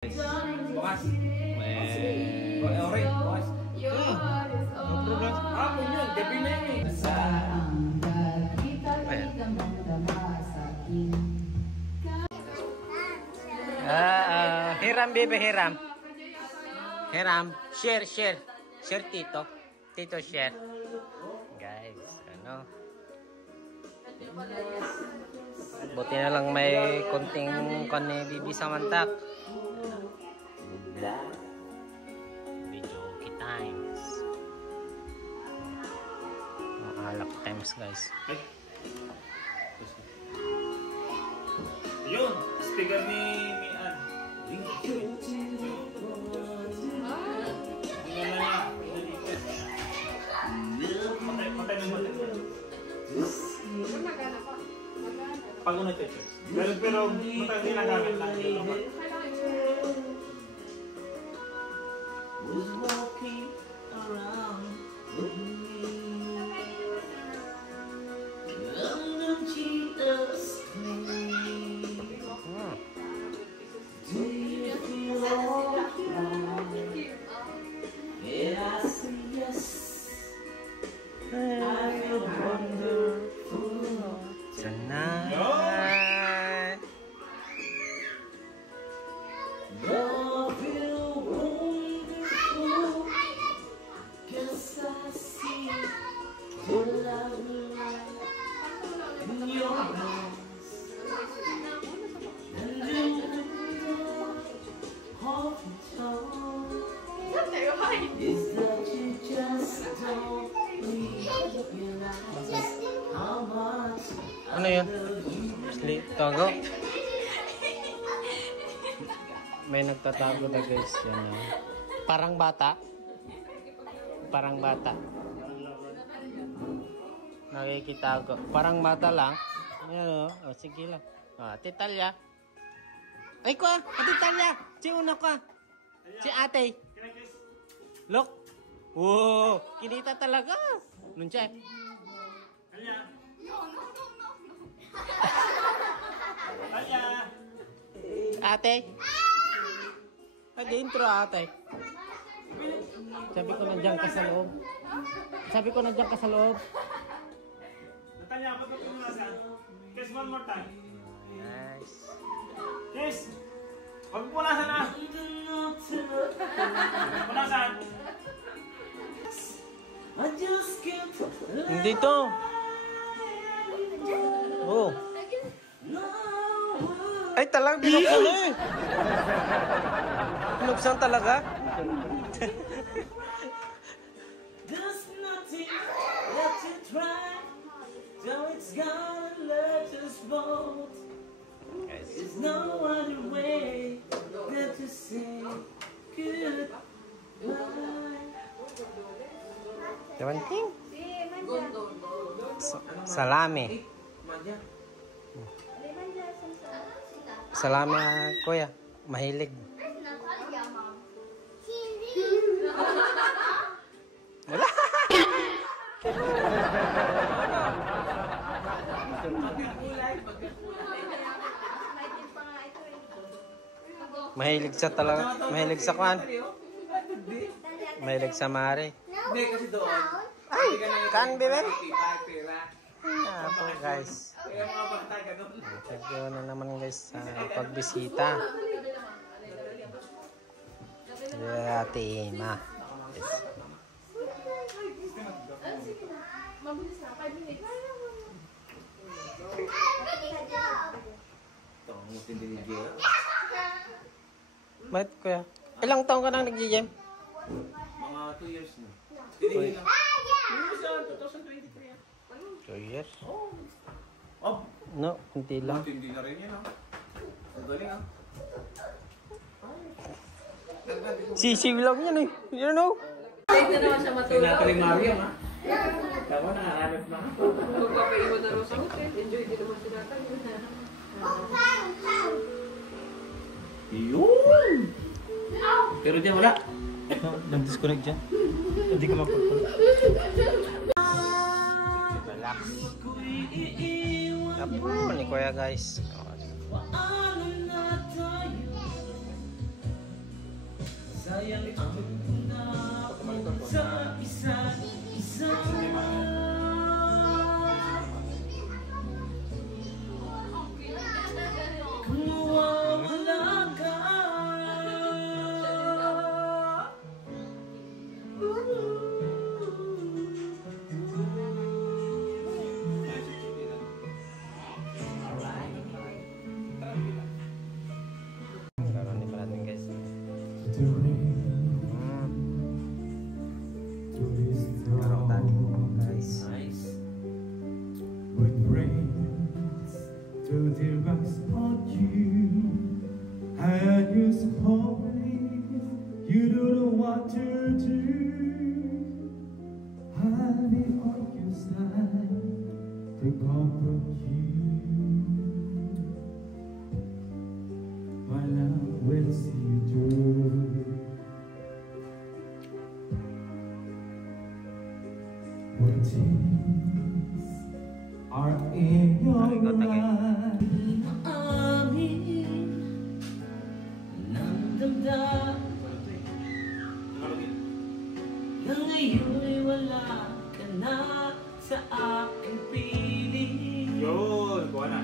Bukas. Ore, bukas. Hapon yun, gabi na yun eh. Hiram, bebe, hiram. Hiram, share. Share, tito. Tito, share. Guys, ano. Buti na lang may konting bibi sa mantak. Video times. Alak times, guys. Yun, speaker ni Mian. Patay ng matay. Pag unay tayo. Pero matay din nagamit lang. Was walking around with me. London cheetahs play. Do you feel alright? And I say yes. I feel wonderful tonight. I feel wonderful. 'Cause I see the love in your eyes. And in the heart and soul is that you just don't realize how much Ano yun? Tago? May nagtatago na, guys. Yan na. Parang bata. Parang bata. Nakikitago. Parang bata lang. Ayan o. Oh, sige lang. Oh, Ate Talia. Ay ko ah! Ate Talia! Si una ko ah! Si ate. Look! Wow! Kinita talaga! Nunche. Talia! Talia! Ate! Intro ate. Sabi ko nandiyan ka sa loob. Talia, ba't mo pumulasan? Kiss one more time. Nice. Kiss! Huwag pumulasan na! Pumulasan! I just can't Dito. Oh. Ay, talagang binuksan eh. Binuksan talaga. There's nothing left to try. So it's gonna let us both. There's no other way than to say goodbye. Dawanting. Salami. Salami, kuya. Mahilig. Wala. Mahilig sa talaga. Mahilig sa kwan. Mahilig sa mare. Hindi, kasi doon. Ay, kan bebe. Ah, po guys. Kaya mga bantay ka doon. Thank you na naman guys sa pagbisita. Yeah, Ate Ima. Mabilis na, 5 minutes. Ito, ang mutin din ni Jay. Ba't kuya? Ilang taon ka nang nag-gym? Mga 2 years na. Tinigil lang. Yung sa 2023 yan. 2 years? Oh, No, kunti lang. hindi na rin yan ah. Ang galing ah. Sisiw lang yan eh. You know? Pwede naman siya matulog. Pinataling Mario ha. Tama na, hanap na. Magpapaiwan na rin sa hotel. Enjoy din naman sila tayo. Yun! Pero dyan wala. No, nag-disconnect dyan. Hindi ko mapagpag. Relax. Tapo ni kuya guys. Sayang ang una sa isa't isa. Kung mawawala ka, Karoon ni natin guys. Karoon tayo guys. nice. When rains to the rocks on you, and you hoping you don't know what to do. I'll be on your side to comfort you. My love will see you through. When tears are in your eyes, Amin ng damdamin na ngayon'y wala ka na sa aking piling. Yun, kuha na.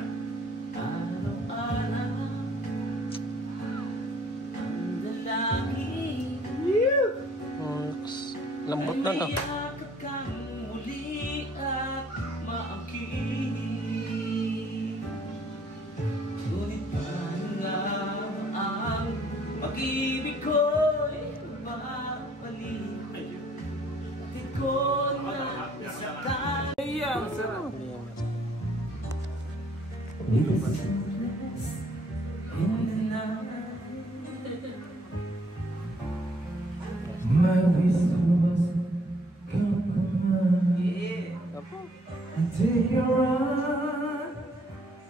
Araw-araw ang dalangin Lambot na no. ay mayakap kang muli at maangkin. Ngunit paano nga ang pag-ibig ko'y babalik? Di ko na nasaktan. my wisdom must come and take your run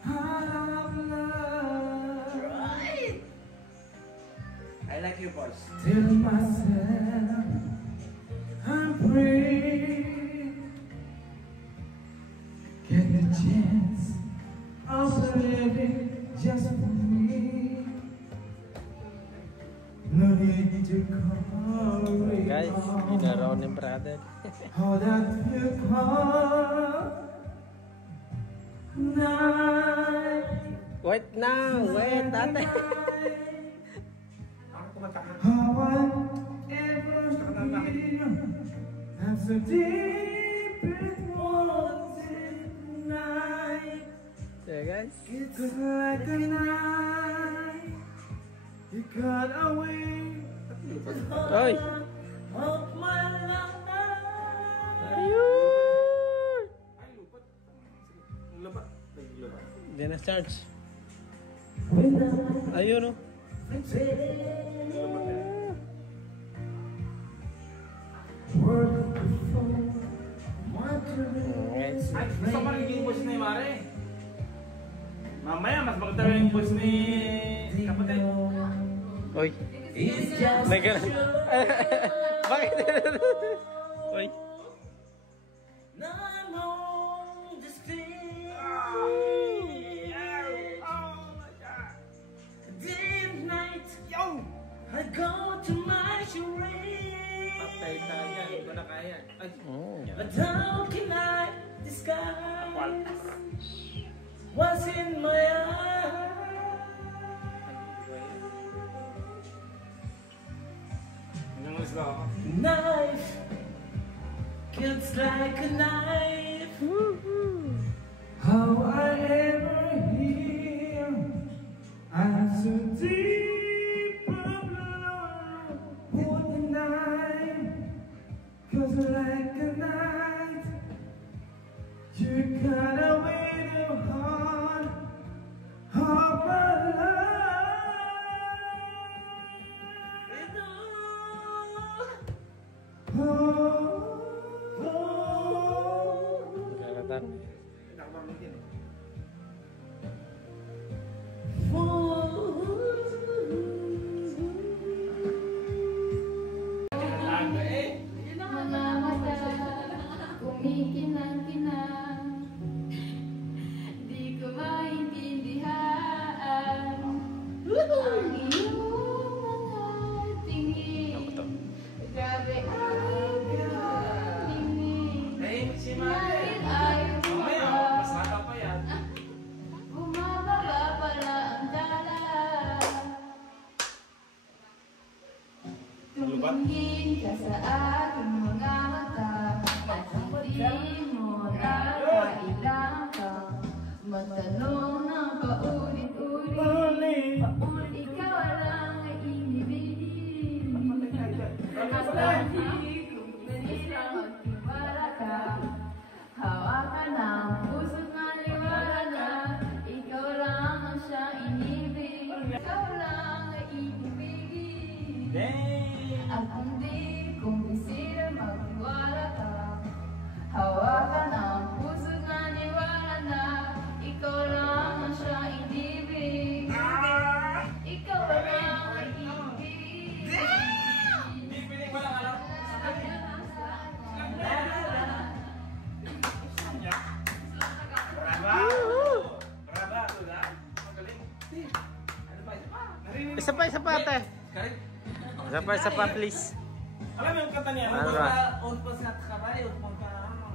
out of love. I like your voice. Tell myself I'm free. Get the chance of living just for me. No need to call me. Guys, inaraw ni brother. How that you call night. Wait now, wait ate. How I ever feel. I'm so deep it was in night. Yeah guys. It's like a night. You got away. Oy. Of my life. Ayun. Ay, lupat. Ang laba. Naglaba. Hindi na charge. When I Ayun oh. work before my career. Guys. Ay, gusto pa rin yung voice ni Mare. Mamaya, mas maganda yung voice ni kapatid. Oy. It's just May ganun. Bakit? Oy. no more this thing. Day and night, I go to my charade. Patay tayo yan. Hindi ko na kaya. Ay, But how can I disguise what's in my eyes? hanggang alis ba ako? Knife cuts like a knife. How I ever hear. I'm so deep of love for the night. 'Cause like a night, you got away the heart of my life. Galatan. Nakabamit yan eh. Naglago eh. Mga mata, kumikinang-kinang, di ko maintindihan ang iyong mga tingin. Tumingin ka sa aking mga mata at hindi mo na kailangan kang magtanong ng paulit-ulit. Ikaw lang ay inibig. Kapatid, kung bilis lang magtiwala ka, hawakan ang puso't maniwala na ikaw lang ang siyang inibig. Ikaw lang ay inibig. At hindi kumbisira magtiwala ka, hawakan ang puso't maniwala na ikaw lang ang siyang inibig. Ikaw lang ay inibig. Isa pa, ate. Isa pa, please. Alam mo yung kanta niya? Ano ba?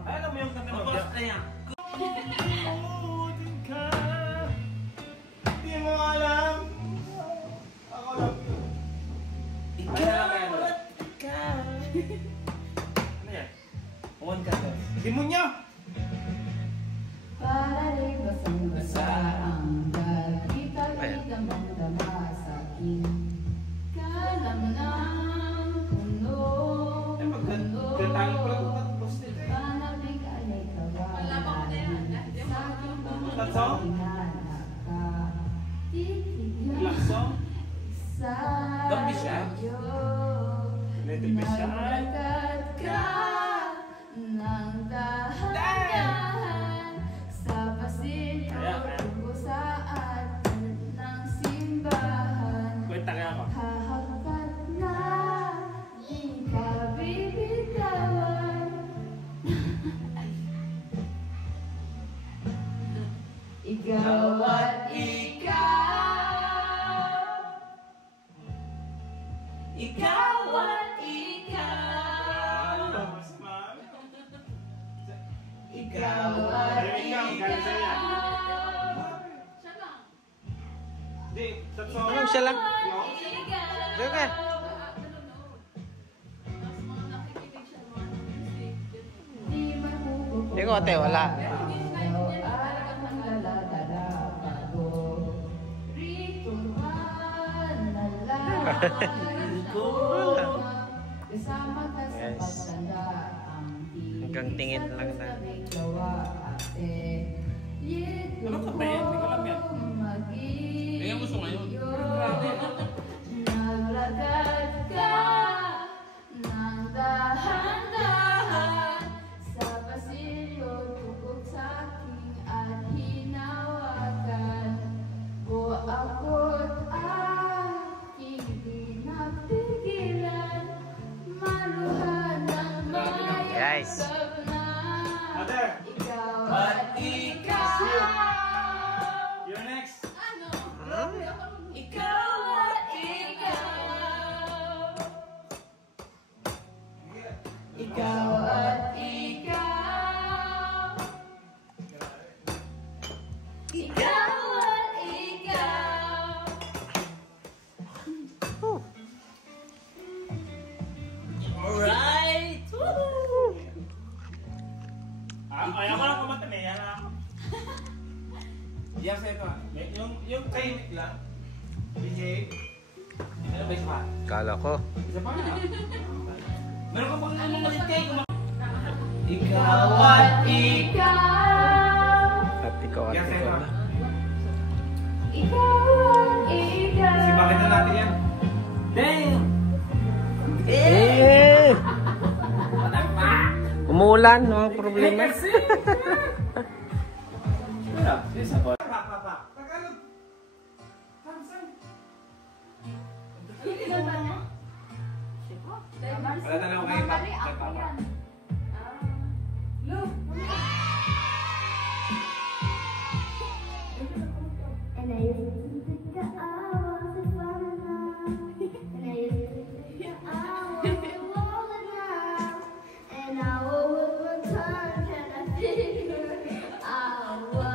Alam mo yung kanta niya? Di mo alam. Ako lang yun. Ano yan? Demonyo! Para rin basang-basa ang kita-kita mong dama sa akin. Kalam ng puno, panabig ay kawalan. Sa aking panghinala ka, titignan sa iyo. Naglagat ka ng dahan-dahan sa pasilyo tubo sa atin ng simbahan. Kwenta kaya ako. Hahagkat na di ka bibitawan. Ikaw at ikaw, ikaw at ikaw, ikaw at ikaw. Di, tatso. Ano siya lang? Okay. Ikaw, ate, wala. Yes. Hanggang tingin lang na. Ano ka ba yan? Hindi ko alam yan. Kaya gusto ngayon. Naglagad ka ng dahan-dahan sa pasilyo, tugog sa akin at hinawakan ko ako't aking pinapigilan, maluhan ng may Guys. Mother! ikaw at ikaw. You're next. Ikaw at ikaw. Ikaw at ikaw. Ikaw at ikaw. Alright! Ayaw ko lang kumanta na yan. Yan sa ito. Yung tahimik lang. Behave. Ano ba isa pa? Kala ko. Isa pa nga. Meron ka bang ano ulit kayo? Ikaw at Ikaw. At ikaw, at Yan sa ikaw. ito. Ikaw at ikaw. Sibakin na natin yan. Damn! Eh! Umuulan, mga problema. Wala na lang kayo. And I used to think that I was a fun enough. And I used to think that I was a wall enough. And I always was trying to figure out what I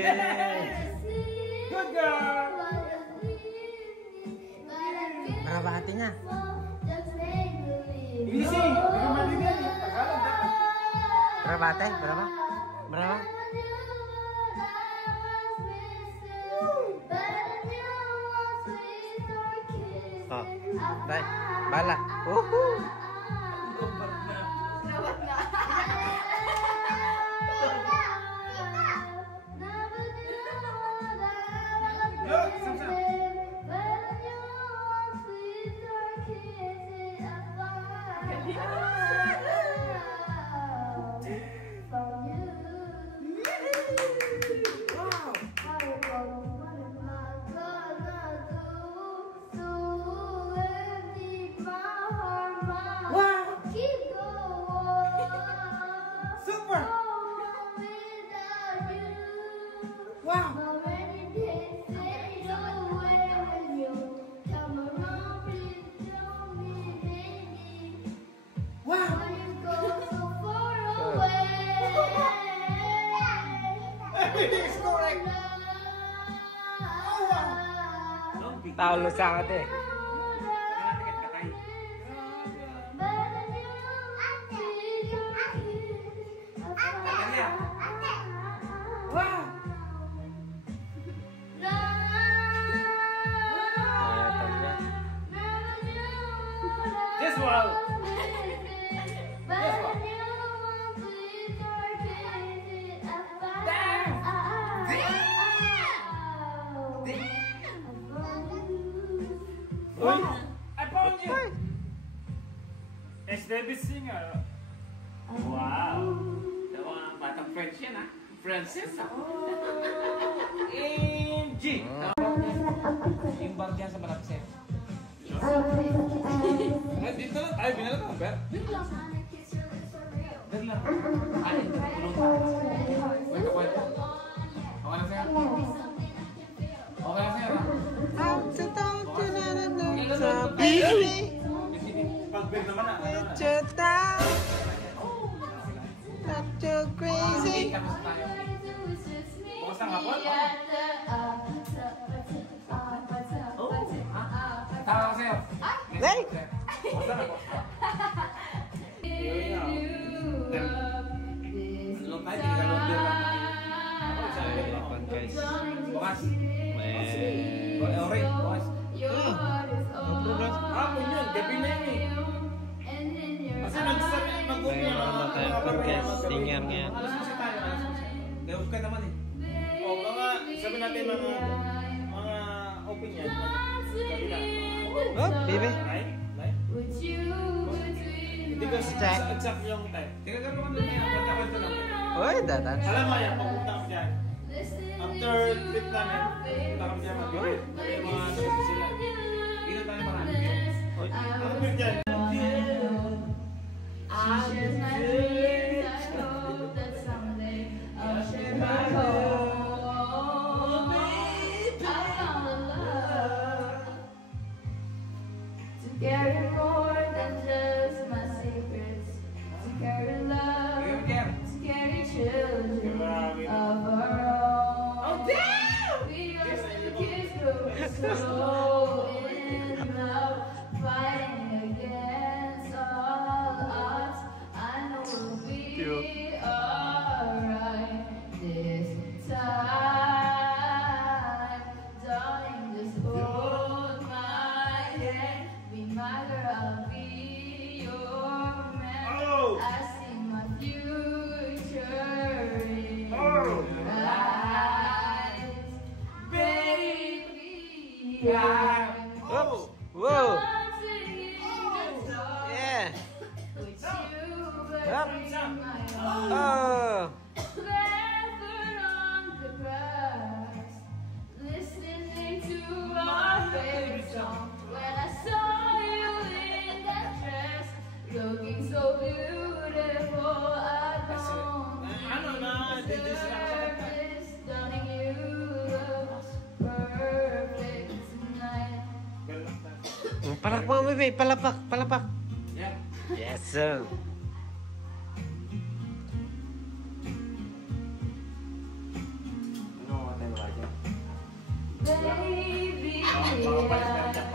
Yeah. Good girl. Berapa hatinya? Easy. Jangan mandi-mandi. Tagalog dapat. Berapa hati? Berapa? Berapa? Oh, baik. Bala. Yuk, sama-sama. Super. Wow. Everything is correct. Tahu lu sangat eh. Wow. This one. I found you. It's David Singer. Wow. Mga batang French yan ah. Francis ah. MG. Yung bag dyan sa Malapsep. Ay, dito lang tayo. Binala ka, Ber. Dito lang. Ay, tulong pa. Wait, wait. Okay lang sa'yo? Okay lang sa'yo? Pag-beg naman na. Not too crazy. Bukas ng hapon? Tama ko sa'yo. Hey! Bukas na, bukas na. Ano tayo? Hindi ka lang din lang. Ako, isa lang din ako. Guys. Bukas. Eh. Alright, bukas. Progress. Hapon yun, gabi na yun eh. Kasi nagsasabi ng mag-off May mga tayo podcast singer ngayon. Alas kasi tayo, alas kasi. Day-off ka naman eh. O, mga, sabi natin mga open yan. Kabila. Oh, baby. Live? Live? Hindi ka exact yung time. Tingnan ka naman doon yan, kwenta-kwento lang. Oy, datan. Alam mo yan, pagpunta kami dyan. After trip namin, punta kami dyan mag-trip. Yung mga susi sila. Ino tayo marami. Ang trip dyan. I share my dreams, I hope that someday I'll share my home. I found a love to carry more than just my secrets, to carry love, to carry children of our own. Oh, damn! We are the kids growing slow in love, fighting against all odds. I know we'll be alright this time. Darling, just hold my hand. Be my girl, I'll be your man. Oh. I see my future in Oh. your eyes, baby. Yeah. I'm Oh. Whoa. dancing in the dark Yeah. with you Up. between my arms. Oh. Barefoot on the grass, listening to our favorite song. When I saw you in that dress, looking so beautiful, I don't Ano na, dito sila sa kanta. stunning, you look perfect tonight. Ganun lang tayo. Palakpak, baby. Palapak, palapak. Yeah. Yes, sir. Ano? Baby, Baka palis ka na dyan.